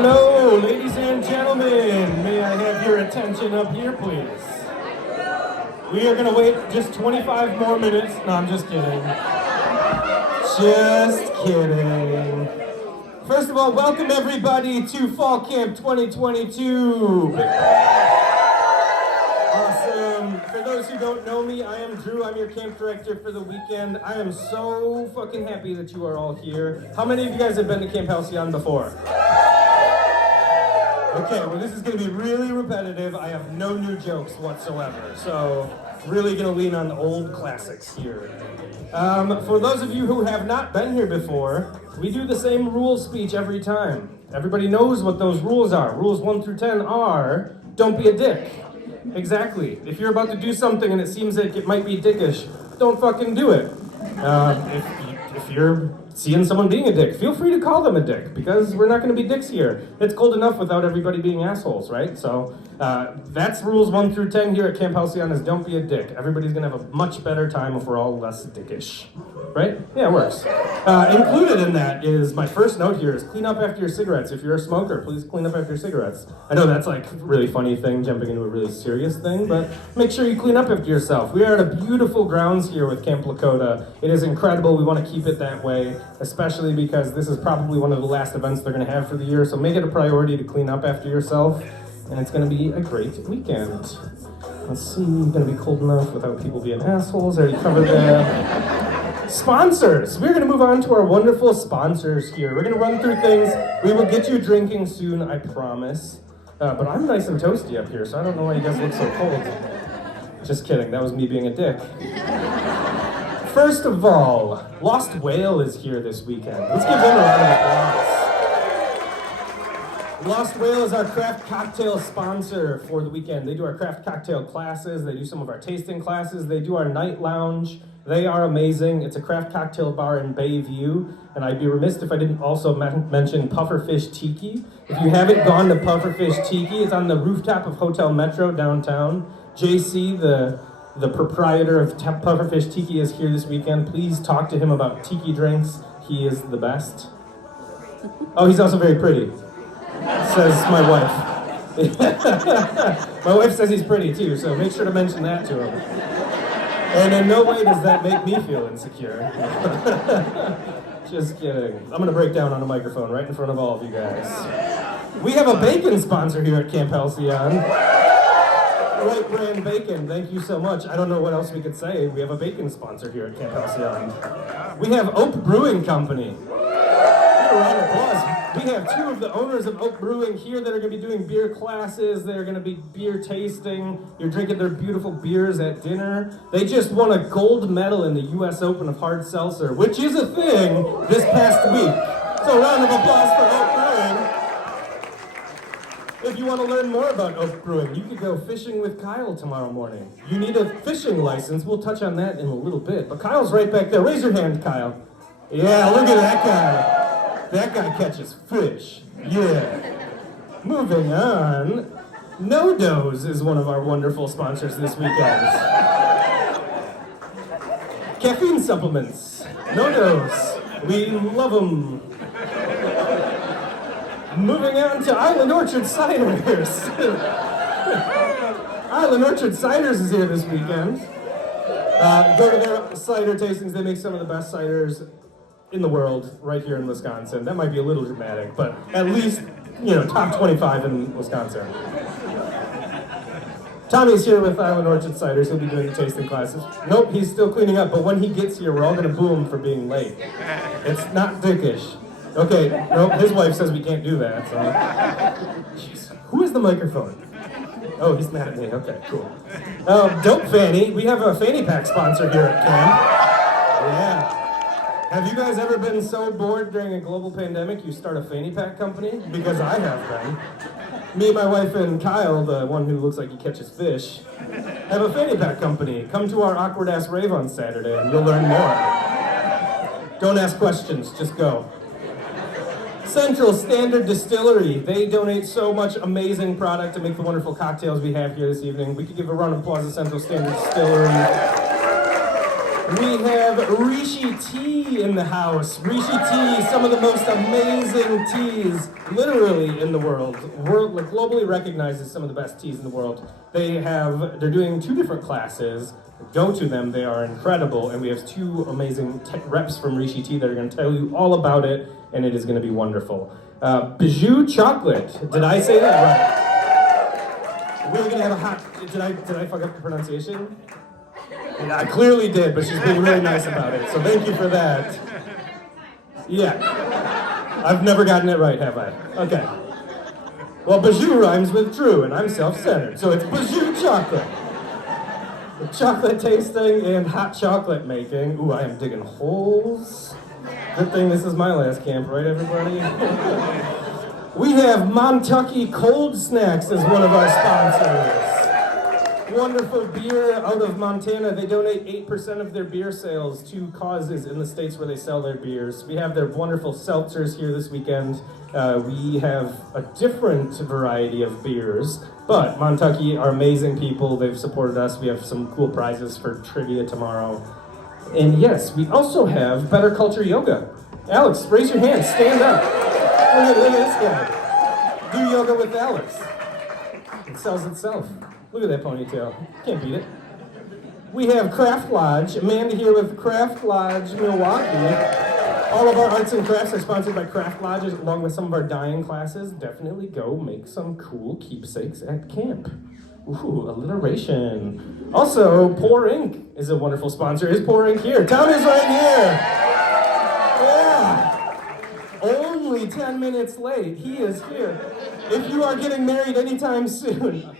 Hello, ladies and gentlemen. May I have your attention up here, please? We are going to wait just 25 more minutes. No, I'm just kidding. Just kidding. First of all, welcome everybody to Fall Camp 2022. Awesome. For those who don't know me, I am Drew. I'm your camp director for the weekend. I am so fucking happy that you are all here. How many of you guys have been to Camp Halcyon before? Okay, well this is going to be really repetitive. I have no new jokes whatsoever, so really going to lean on the old classics here. For those of you who have not been here before, we do the same rules speech every time. Everybody knows what those rules are. Rules 1 through 10 are, don't be a dick. Exactly. If you're about to do something and it seems like it might be dickish, don't fucking do it. If you're seeing someone being a dick, feel free to call them a dick, because we're not going to be dicks here. It's cold enough without everybody being assholes, right? So that's rules 1 through 10 here at Camp Halcyon is don't be a dick. Everybody's going to have a much better time if we're all less dickish. Right? Yeah, it works. Included in that is my first note here is clean up after your cigarettes. If you're a smoker, please clean up after your cigarettes. I know that's like a really funny thing, jumping into a really serious thing, but make sure you clean up after yourself. We are at a beautiful grounds here with Camp Lakota. It is incredible. We want to keep it that way, especially because this is probably one of the last events they're going to have for the year, so make it a priority to clean up after yourself, and it's going to be a great weekend. Let's see, it's going to be cold enough without people being assholes. I already covered that. Sponsors! We're going to move on to our wonderful sponsors here. We're going to run through things. We will get you drinking soon, I promise. But I'm nice and toasty up here, so I don't know why you guys look so cold. Just kidding, that was me being a dick. First of all, Lost Whale is here this weekend. Let's give them a round of applause. Lost Whale is our craft cocktail sponsor for the weekend. They do our craft cocktail classes, they do some of our tasting classes, they do our night lounge. They are amazing. It's a craft cocktail bar in Bayview, and I'd be remiss if I didn't also mention Pufferfish Tiki. If you haven't gone to Pufferfish Tiki, it's on the rooftop of Hotel Metro downtown. JC, the proprietor of Pufferfish Tiki, is here this weekend. Please talk to him about tiki drinks. He is the best. Oh, he's also very pretty, says my wife. My wife says he's pretty too, so make sure to mention that to him. And in no way does that make me feel insecure. Just kidding. I'm gonna break down on a microphone right in front of all of you guys. We have a bacon sponsor here at Camp Halcyon. Right Brand Bacon, thank you so much. I don't know what else we could say. We have a bacon sponsor here at Camp Halcyon. We have Oak Brewing Company. Give a round of applause. We have two of the owners of Oak Brewing here that are going to be doing beer classes. They're going to be beer tasting. You're drinking their beautiful beers at dinner. They just won a gold medal in the U.S. Open of Hard Seltzer, which is a thing this past week. So a round of applause for Oak Brewing. If you want to learn more about Oak Brewing, you could go fishing with Kyle tomorrow morning. You need a fishing license. We'll touch on that in a little bit. But Kyle's right back there. Raise your hand, Kyle. Yeah, look at that guy. That guy catches fish. Yeah. Moving on. No Dose is one of our wonderful sponsors this weekend. Caffeine supplements. No Dose. We love them. Moving on to Island Orchard Ciders. Island Orchard Ciders is here this weekend. Go to their cider tastings. They make some of the best ciders in the world, right here in Wisconsin. That might be a little dramatic, but at least, top 25 in Wisconsin. Tommy's here with Island Orchard Ciders. He'll be doing the tasting classes. Nope, he's still cleaning up, but when he gets here, we're all gonna boo him for being late. It's not dickish. Okay, nope, his wife says we can't do that, so. Jeez, who is the microphone? Oh, he's mad at me, okay, cool. Dope Fanny, we have a fanny pack sponsor here at camp. Yeah. Have you guys ever been so bored during a global pandemic you start a fanny pack company? Because I have been. Me, my wife, and Kyle, the one who looks like he catches fish, have a fanny pack company. Come to our awkward-ass rave on Saturday and you'll learn more. Don't ask questions, just go. Central Standard Distillery. They donate so much amazing product to make the wonderful cocktails we have here this evening. We could give a round of applause to Central Standard Distillery. We have Rishi Tea in the house. Rishi Tea, some of the most amazing teas, literally in the world. Globally recognized as some of the best teas in the world. They're doing 2 different classes. Go to them, they are incredible. And we have 2 amazing tech reps from Rishi Tea that are going to tell you all about it, and it is going to be wonderful. Bijou Chocolate, did I say that right? We're going to have a hot, did I fuck up the pronunciation? Yeah, I clearly did, but she's being really nice about it, so thank you for that. Yeah. I've never gotten it right, have I? Okay. Well, Bijou rhymes with true, and I'm self-centered, so it's Bijou Chocolate. Chocolate tasting and hot chocolate making. Ooh, I am digging holes. Good thing this is my last camp, right, everybody? We have Montucky Cold Snacks as one of our sponsors. Wonderful beer out of Montana. They donate 8% of their beer sales to causes in the states where they sell their beers. We have their wonderful seltzers here this weekend. We have a different variety of beers, but Montucky are amazing people. They've supported us. We have some cool prizes for trivia tomorrow. And yes, we also have Better Culture Yoga. Alex, raise your hand. Stand up. Look at this guy. Do yoga with Alex. It sells itself. Look at that ponytail. Can't beat it. We have Craft Lodge. Amanda here with Craft Lodge Milwaukee. All of our arts and crafts are sponsored by Craft Lodges, along with some of our dyeing classes. Definitely go make some cool keepsakes at camp. Ooh, alliteration. Also, Pour Ink is a wonderful sponsor. Is Pour Ink here? Tom is right here. Yeah. Only 10 minutes late. He is here. If you are getting married anytime soon.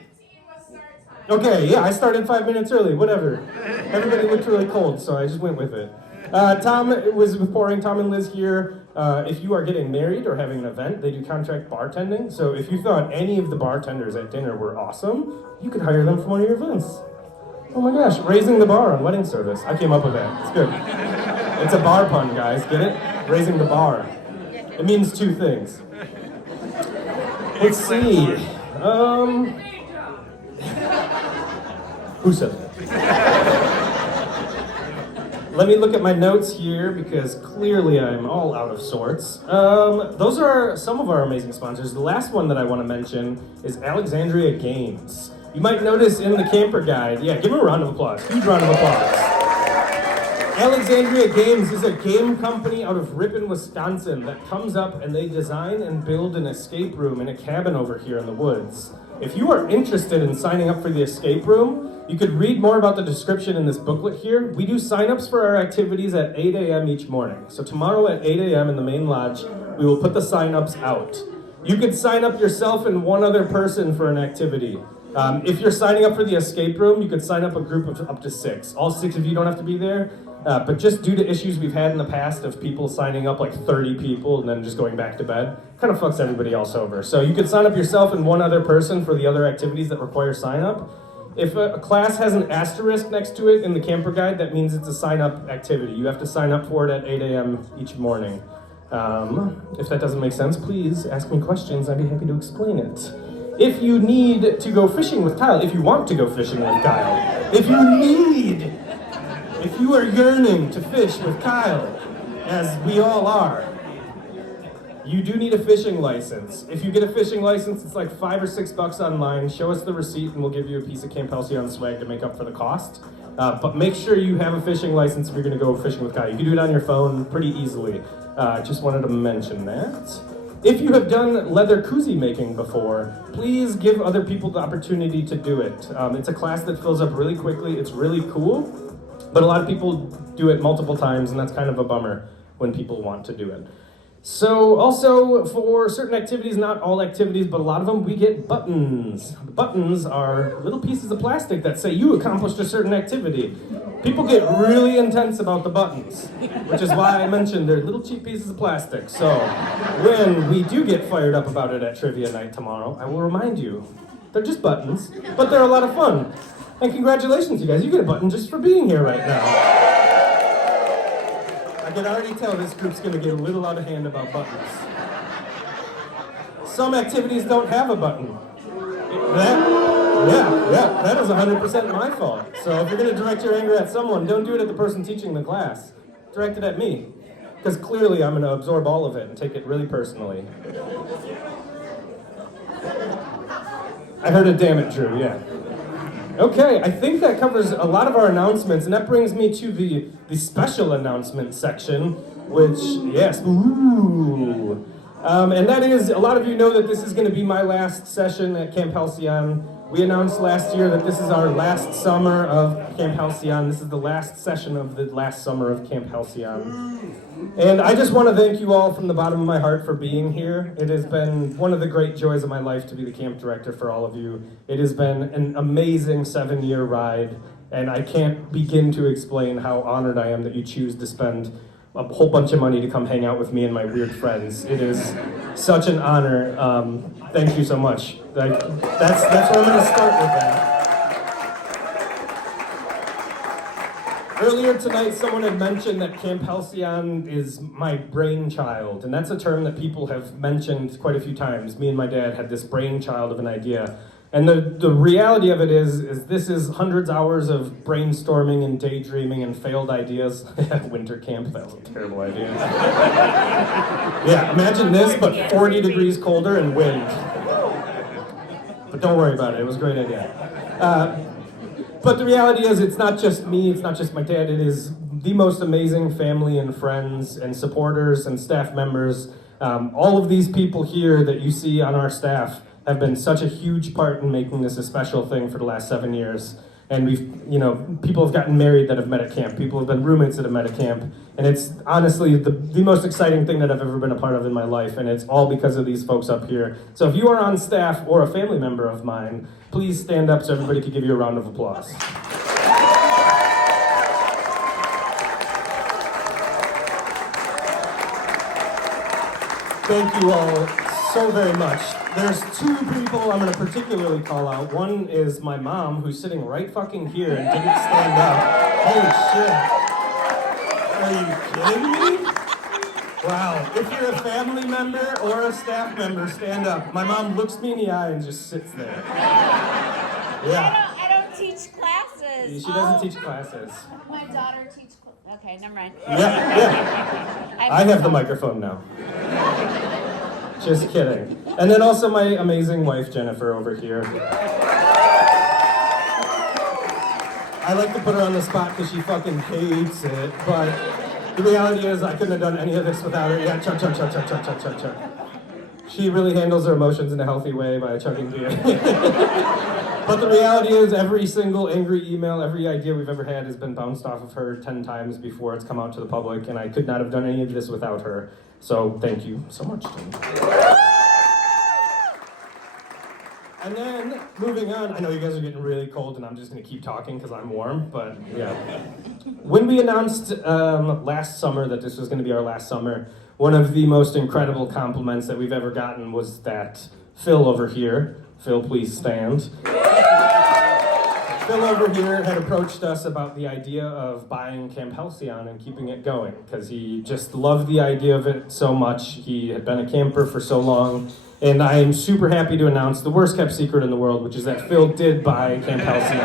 Okay, yeah, I started 5 minutes early, whatever. Everybody looked really cold, so I just went with it. Tom was with Pouring. Tom and Liz here. If you are getting married or having an event, they do contract bartending. So if you thought any of the bartenders at dinner were awesome, you could hire them for one of your events. Oh my gosh, raising the bar on wedding service. I came up with that. It's good. It's a bar pun, guys. Get it? Raising the bar. It means 2 things. Let's see. Who said that? Let me look at my notes here because clearly I'm all out of sorts. Those are some of our amazing sponsors. The last one that I want to mention is Alexandria Games. You might notice in the camper guide, yeah, give them a round of applause. Huge round of applause. Alexandria Games is a game company out of Ripon, Wisconsin that comes up and they design and build an escape room in a cabin over here in the woods. If you are interested in signing up for the escape room, you could read more about the description in this booklet here. We do signups for our activities at 8 a.m. each morning. So tomorrow at 8 a.m. in the main lodge, we will put the signups out. You could sign up yourself and one other person for an activity. If you're signing up for the escape room, you could sign up a group of up to 6. All 6 of you don't have to be there. But just due to issues we've had in the past of people signing up like 30 people and then just going back to bed, kind of fucks everybody else over. So you could sign up yourself and one other person for the other activities that require sign up. If a class has an asterisk next to it in the camper guide, that means it's a sign-up activity. You have to sign up for it at 8 a.m. each morning. If that doesn't make sense, please ask me questions. I'd be happy to explain it. If you need to go fishing with Kyle, if you want to go fishing with Kyle, if you are yearning to fish with Kyle, as we all are, you do need a fishing license. If you get a fishing license, it's like $5 or $6 online. Show us the receipt and we'll give you a piece of Camp Halcyon swag to make up for the cost. But make sure you have a fishing license if you're gonna go fishing with Kyle. You can do it on your phone pretty easily. Just wanted to mention that. If you have done leather koozie making before, please give other people the opportunity to do it. It's a class that fills up really quickly. It's really cool, but a lot of people do it multiple times and that's kind of a bummer when people want to do it. So also for certain activities, not all activities, but a lot of them, we get buttons. The buttons are little pieces of plastic that say you accomplished a certain activity. People get really intense about the buttons, which is why I mentioned they're little cheap pieces of plastic. So when we do get fired up about it at trivia night tomorrow, I will remind you, they're just buttons, but they're a lot of fun. And congratulations, you guys, you get a button just for being here right now. I can already tell this group's going to get a little out of hand about buttons. Some activities don't have a button. Yeah, that is 100% my fault. So if you're going to direct your anger at someone, don't do it at the person teaching the class. Direct it at me. Because clearly I'm going to absorb all of it and take it really personally. I heard a damn it, Drew, yeah. Okay, I think that covers a lot of our announcements, and that brings me to the special announcement section, which, yes, ooh. And that is, a lot of you know that this is going to be my last session at Camp Halcyon. We announced last year that this is our last summer of Camp Halcyon. This is the last session of the last summer of Camp Halcyon. And I just want to thank you all from the bottom of my heart for being here. It has been one of the great joys of my life to be the camp director for all of you. It has been an amazing 7-year ride, and I can't begin to explain how honored I am that you choose to spend a whole bunch of money to come hang out with me and my weird friends. It is such an honor. Thank you so much. That's where I'm going to start with that. Earlier tonight, someone had mentioned that Camp Halcyon is my brainchild, and that's a term that people have mentioned quite a few times. Me and my dad had this brainchild of an idea. And the reality of it is this is hundreds of hours of brainstorming and daydreaming and failed ideas. Winter camp, that was a terrible idea. Yeah, imagine this, but 40 degrees colder and wind. But don't worry about it, it was a great idea. But the reality is it's not just me, it's not just my dad, it is the most amazing family and friends and supporters and staff members. All of these people here that you see on our staff have been such a huge part in making this a special thing for the last 7 years. And people have gotten married that have met at camp. People have been roommates that have met at camp. And it's honestly the most exciting thing that I've ever been a part of in my life. And it's all because of these folks up here. So if you are on staff or a family member of mine, please stand up so everybody can give you a round of applause. Thank you all so very much. There's two people I'm going to particularly call out. One is my mom, who's sitting right fucking here and didn't stand up. Holy shit. Are you kidding me? Wow. If you're a family member or a staff member, stand up. My mom looks me in the eye and just sits there. Yeah. I don't teach classes. She doesn't teach classes. My daughter teaches classes. Okay, never mind. Yeah. I have the microphone now. Just kidding. And then also my amazing wife, Jennifer, over here. I like to put her on the spot because she fucking hates it, but the reality is I couldn't have done any of this without her. Yeah, chug, chug, chug, chug, chug, chug, chug, chug. She really handles her emotions in a healthy way by chugging beer. But the reality is every single angry email, every idea we've ever had has been bounced off of her 10 times before it's come out to the public, and I could not have done any of this without her. So thank you so much, Jen. And then, moving on, I know you guys are getting really cold and I'm just going to keep talking because I'm warm, but yeah. When we announced last summer that this was going to be our last summer, one of the most incredible compliments that we've ever gotten was that Phil over here, Phil, please stand. Phil over here had approached us about the idea of buying Camp Halcyon and keeping it going because he just loved the idea of it so much. He had been a camper for so long. And I am super happy to announce the worst kept secret in the world, which is that Phil did buy Camp Halcyon.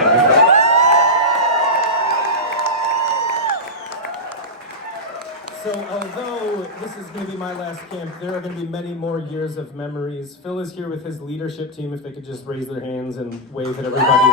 So although this is going to be my last camp, there are going to be many more years of memories. Phil is here with his leadership team, if they could just raise their hands and wave at everybody.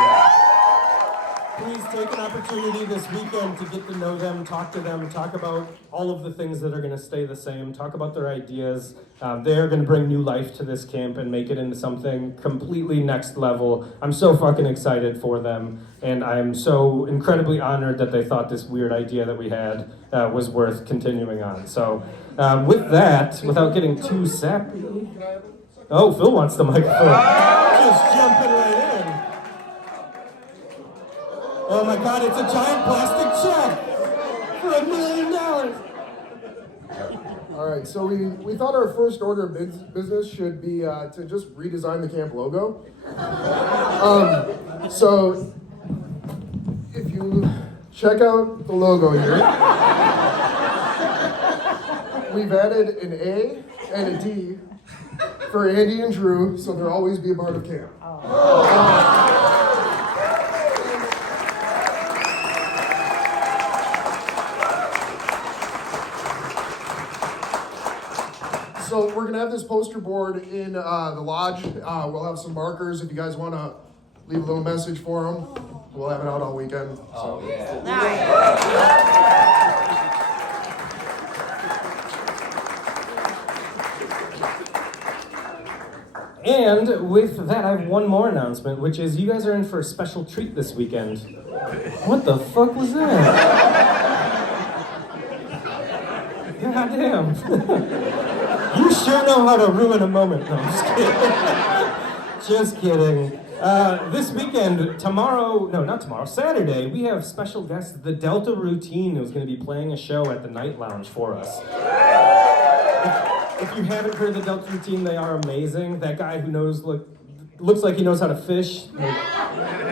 Please take an opportunity this weekend to get to know them, talk to them, talk about all of the things that are going to stay the same, talk about their ideas. They are going to bring new life to this camp and make it into something completely next level. I'm so fucking excited for them, and I'm so incredibly honored that they thought this weird idea that we had was worth continuing on. So with that, without getting too sappy... Oh, Phil wants the microphone. Just jumping right in. Oh my God, it's a giant plastic check for $1 million. All right, so we thought our first order of business should be to just redesign the camp logo. So if you check out the logo here, we've added an A and a D for Andy and Drew, so they'll always be a part of camp. So we're gonna have this poster board in the lodge. We'll have some markers if you guys want to leave a little message for them. We'll have it out all weekend. So. And with that, I have one more announcement, which is you guys are in for a special treat this weekend. What the fuck was that? Goddamn. You sure know how to ruin a moment. No, I'm just kidding. Just kidding. This weekend, Saturday, we have special guests. The Delta Routine is going to be playing a show at the Night Lounge for us. If you haven't heard the Delta Routine, they are amazing. That guy who looks like he knows how to fish.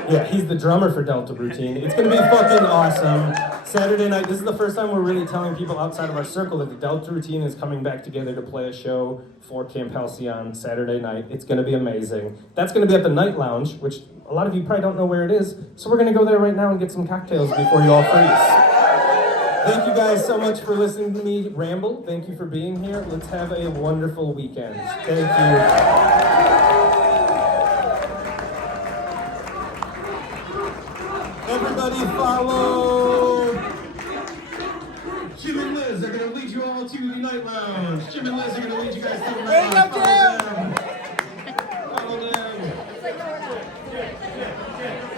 Yeah, he's the drummer for Delta Routine. It's gonna be fucking awesome. Saturday night, this is the first time we're really telling people outside of our circle that the Delta Routine is coming back together to play a show for Camp Halcyon Saturday night. It's gonna be amazing. That's gonna be at the Night Lounge, which a lot of you probably don't know where it is, so we're gonna go there right now and get some cocktails before you all freeze. Thank you guys so much for listening to me ramble. Thank you for being here. Let's have a wonderful weekend. Thank you. Everybody follow Jim and Liz. They're going to lead you all to the Night Lounge. Jim and Liz are going to lead you guys to the Night Lounge. Follow them. Follow them.